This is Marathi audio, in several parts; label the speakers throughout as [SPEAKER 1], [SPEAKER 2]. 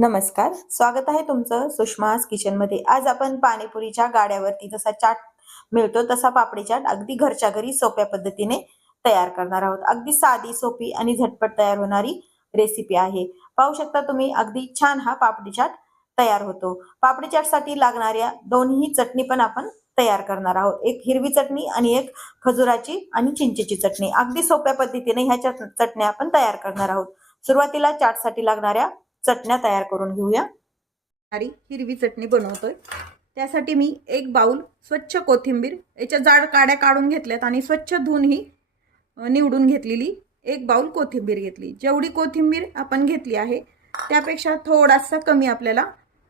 [SPEAKER 1] नमस्कार स्वागत आहे तुमचं सुषमास किचनमध्ये. आज आपण पाणीपुरीच्या गाड्यावरती जसा चाट मिळतो तसा पापडी चाट अगदी घरच्या घरी सोप्या पद्धतीने तयार करणार आहोत. अगदी साधी सोपी आणि झटपट तयार होणारी रेसिपी आहे. पाहू शकता तुम्ही अगदी छान हा पापडी चाट तयार होतो. पापडी चाटसाठी लागणाऱ्या दोन्ही चटणी पण आपण तयार करणार आहोत. एक हिरवी चटणी आणि एक खजुराची आणि चिंचेची चटणी. अगदी सोप्या पद्धतीने ह्या चटण्या आपण तयार करणार आहोत. सुरुवातीला चाटसाठी लागणाऱ्या चटण्या तयार करून घेऊया.
[SPEAKER 2] आणि हिरवी चटणी बनवतोय. त्यासाठी मी एक बाऊल स्वच्छ कोथिंबीर याच्या जाड काड्या काढून घेतल्यात आणि स्वच्छ धुवून ही निवडून घेतलेली एक बाऊल कोथिंबीर घेतली. जेवढी कोथिंबीर आपण घेतली आहे त्यापेक्षा थोडासा कमी आपल्याला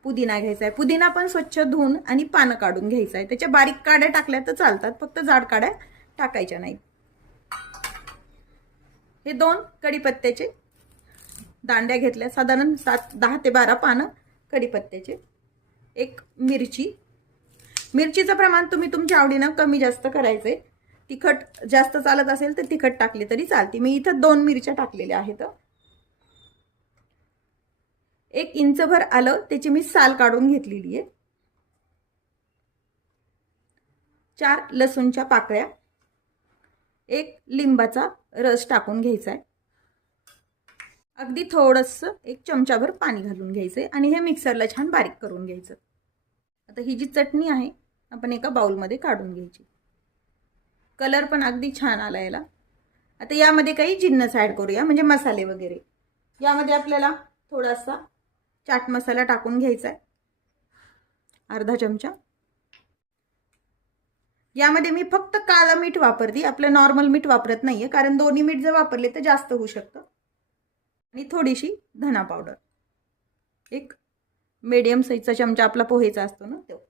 [SPEAKER 2] पुदिना घ्यायचा आहे. पुदिना पण स्वच्छ धुवून आणि पानं काढून घ्यायचं आहे. त्याच्या बारीक काड्या टाकल्या तर चालतात फक्त जाड काड्या टाकायच्या नाहीत. हे दोन कढीपत्त्याचे दांड्या घेतल्या. साधारण सात दहा ते बारा पानं कढीपत्त्याचे. एक मिरची. मिरचीचं प्रमाण तुम्ही तुमच्या आवडीनं कमी जास्त करायचे तिखट जास्त चालत असेल तर तिखट टाकली तरी चालते. मी इथं दोन मिरच्या टाकलेल्या आहेत. एक इंचभर आलं त्याची मी साल काढून घेतलेली आहे. चार लसूणच्या पाकळ्या. एक लिंबाचा रस टाकून घ्यायचा आहे अगदी थोडंसं एक चमचाभर पाणी घालून घ्यायचं आणि हे मिक्सरला छान बारीक करून घ्यायचं. आता ही जी चटणी आहे आपण एका बाउलमध्ये काढून घ्यायची. कलर पण अगदी छान आला याला. आता यामध्ये काही जिन्नस ॲड करूया म्हणजे मसाले वगैरे. यामध्ये आपल्याला थोडासा चाट मसाला टाकून घ्यायचा आहे अर्धा चमचा. यामध्ये मी फक्त काळं मीठ वापरते आपलं नॉर्मल मीठ वापरत नाही आहे कारण दोन्ही मीठ जर वापरले तर जास्त होऊ शकतं. आणि थोडीशी धना पावडर एक मीडियम साईजचा चमचा आपला पोहेचा असतो ना तो.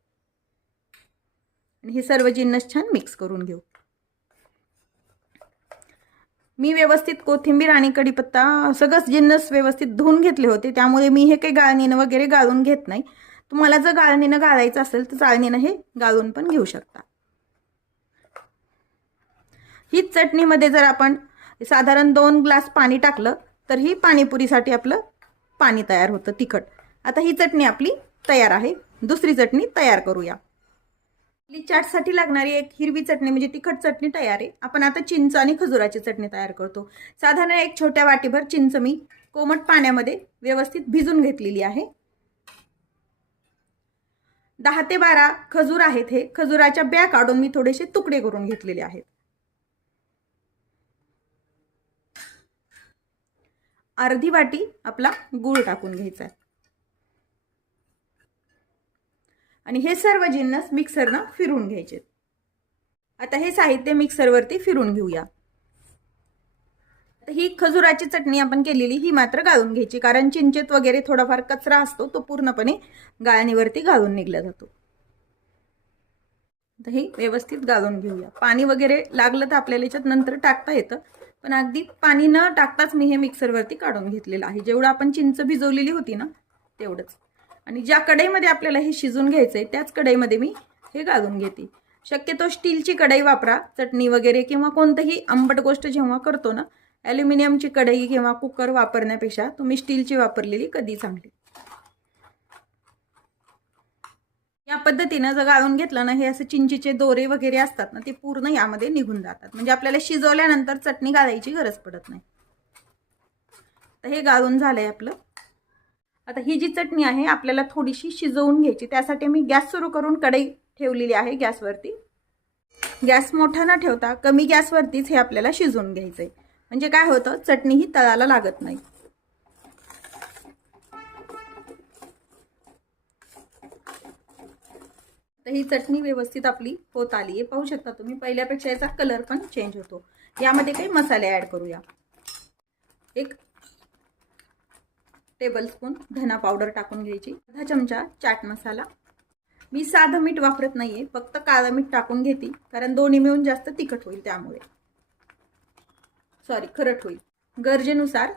[SPEAKER 2] आणि हे सर्व जिन्नस छान मिक्स करून घेऊ. मी व्यवस्थित कोथिंबीर आणि कढीपत्ता सगळंच जिन्नस व्यवस्थित धुवून घेतले होते. त्यामुळे मी हे काही गाळणीनं वगैरे गाळून घेत नाही. तुम्हाला जर गाळणीनं गाळायचं असेल तर चाळणीनं हे गाळून पण घेऊ शकता. हीच चटणीमध्ये जर आपण साधारण दोन ग्लास पाणी टाकलं तर ही पाणीपुरीसाठी आपलं पाणी तयार होतं तिखट. आता ही चटणी आपली तयार आहे. दुसरी चटणी तयार करूया. आपली चाटसाठी लागणारी एक हिरवी चटणी म्हणजे तिखट चटणी तयार आहे. आपण आता चिंच आणि खजुराची चटणी तयार करतो. साधारण एक छोट्या वाटीभर चिंच मी कोमट पाण्यामध्ये व्यवस्थित भिजून घेतलेली आहे. दहा ते बारा खजूर आहेत हे. खजुराच्या बॅ काढून मी थोडेसे तुकडे करून घेतलेले आहेत. अर्धी वाटी आपला गूळ टाकून घ्यायचा आहे. आणि हे सर्व जिन्नस मिक्सरनं फिरून घ्यायचे. आता हे साहित्य मिक्सरवरती फिरून घेऊया. ही खजुराची चटणी आपण केलेली ही मात्र गाळून घ्यायची. कारण चिंचेत वगैरे थोडाफार कचरा असतो तो पूर्णपणे गाळणीवरती गाळून निघला जातो. तर हे व्यवस्थित गाळून घेऊया. पाणी वगैरे लागलं तर आपल्याला याच्यात नंतर टाकता येतं. पण अगदी पाणी न टाकताच मी हे मिक्सरवरती काढून घेतलेलं आहे. जेवढं आपण चिंच भिजवलेली होती ना तेवढंच. आणि ज्या कढईमध्ये आपल्याला हे शिजून घ्यायचं आहे त्याच कढईमध्ये मी हे घालून घेते. शक्यतो स्टीलची कढई वापरा चटणी वगैरे किंवा कोणतंही आंबट गोष्ट जेव्हा करतो ना ॲल्युमिनियमची कढई किंवा कुकर वापरण्यापेक्षा तुम्ही स्टीलची वापरलेली कधी चांगली या पद्धतीनं जर गाळून घेतलं ना हे असं चिंचीचे दोरे वगैरे असतात ना ते पूर्ण यामध्ये निघून जातात. म्हणजे आपल्याला शिजवल्यानंतर चटणी घालायची गरज पडत नाही. तर हे गाळून झालंय आपलं. आता ही जी चटणी आहे आपल्याला थोडीशी शिजवून घ्यायची. त्यासाठी मी गॅस सुरू करून कढई ठेवलेली आहे गॅसवरती. गॅस मोठा न ठेवता कमी गॅसवरतीच हे आपल्याला शिजवून घ्यायचं आहे म्हणजे काय होतं चटणी ही तळाला लागत नाही. तर ही चटणी व्यवस्थित आपली होत आली आहे. पाहू शकता तुम्ही पहिल्यापेक्षा याचा कलर पण चेंज होतो. यामध्ये काही मसाले ॲड करूया. एक टेबलस्पून धना पावडर टाकून घ्यायची. अर्धा चमचा चाट मसाला. मी साधं मीठ वापरत नाही आहे फक्त काळं मीठ टाकून घेते कारण दोन्ही मिळून जास्त तिखट होईल त्यामुळे. सॉरी खरट होईल. गरजेनुसार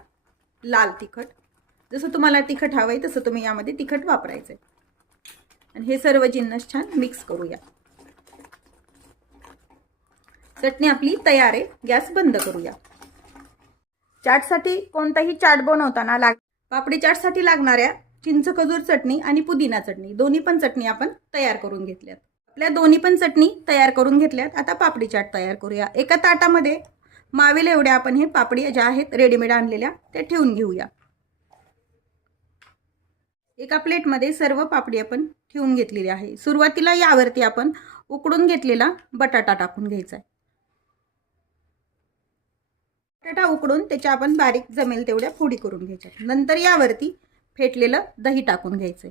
[SPEAKER 2] लाल तिखट. जसं तुम्हाला तिखट हवं आहे तसं तुम्ही यामध्ये तिखट वापरायचं आहे आणि हे सर्व जिन्नस छान मिक्स करूया. चटणी आपली तयार आहे गॅस बंद करूया. चाटसाठी कोणताही चाट बनवताना लाग पापडी चाटसाठी लागणाऱ्या चिंच खजूर चटणी आणि पुदिना चटणी दोन्ही पण चटणी आपण तयार करून घेतल्यात. आपल्या दोन्ही पण चटणी तयार करून घेतल्यात आता पापडी चाट तयार करूया. एका ताटामध्ये मावेल एवढ्या आपण हे पापडी ज्या आहेत रेडीमेड आणलेल्या त्या ठेवून घेऊया. एका प्लेटमध्ये सर्व पापडी आपण ठेवून घेतलेली आहे. सुरुवातीला यावरती आपण उकडून घेतलेला बटाटा टाकून घ्यायचा आहे. बटाटा उकडून त्याच्या आपण बारीक जमेल तेवढ्या फोडी करून घ्यायच्या नंतर यावरती फेटलेलं दही टाकून घ्यायचं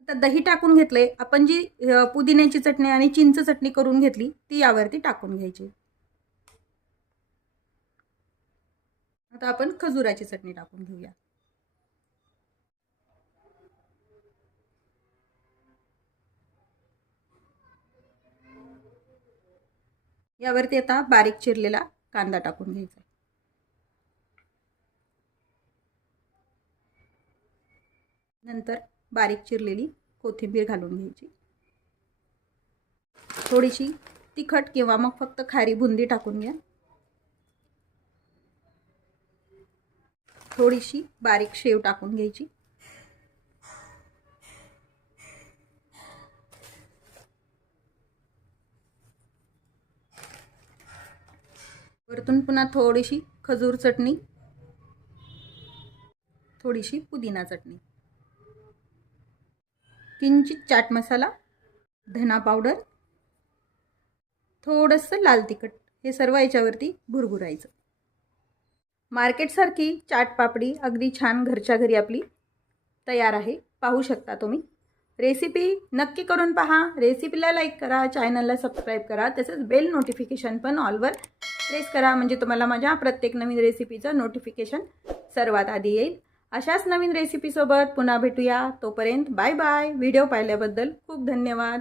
[SPEAKER 2] आता दही टाकून घेतलंय. आपण जी पुदिन्याची चटणी आणि चिंच चटणी करून घेतली ती यावरती टाकून घ्यायची आता आपण खजुराची चटणी टाकून घेऊया. यावरती आता बारीक चिरलेला कांदा टाकून घ्यायचा. नंतर बारीक चिरलेली कोथिंबीर घालून घ्यायची. थोडीशी तिखट किंवा मग फक्त खारी बुंदी टाकून घ्या. थोडीशी बारीक शेव टाकून घ्यायची. वरतून पुन्हा थोडीशी खजूर चटणी थोडीशी पुदिना चटणी किंचित चाट मसाला धना पावडर थोडंसं लाल तिखट हे सर्व याच्यावरती भुरभुरायचं. मार्केटसारखी चाट पापडी अगदी छान घरच्या घरी आपली तयार आहे. पाहू शकता तुम्ही. रेसिपी नक्की करून पहा. रेसिपीला लाईक करा चॅनलला सबस्क्राईब करा. तसंच बेल नोटिफिकेशन पण ऑलवर प्रेस करा म्हणजे तुम्हाला माझ्या प्रत्येक नवीन रेसिपीचं नोटिफिकेशन सर्वात आधी येईल. अशाच नवीन रेसिपीसोबत पुन्हा भेटूया. तोपर्यंत बाय बाय व्हिडिओ पाहिल्याबद्दल खूप धन्यवाद.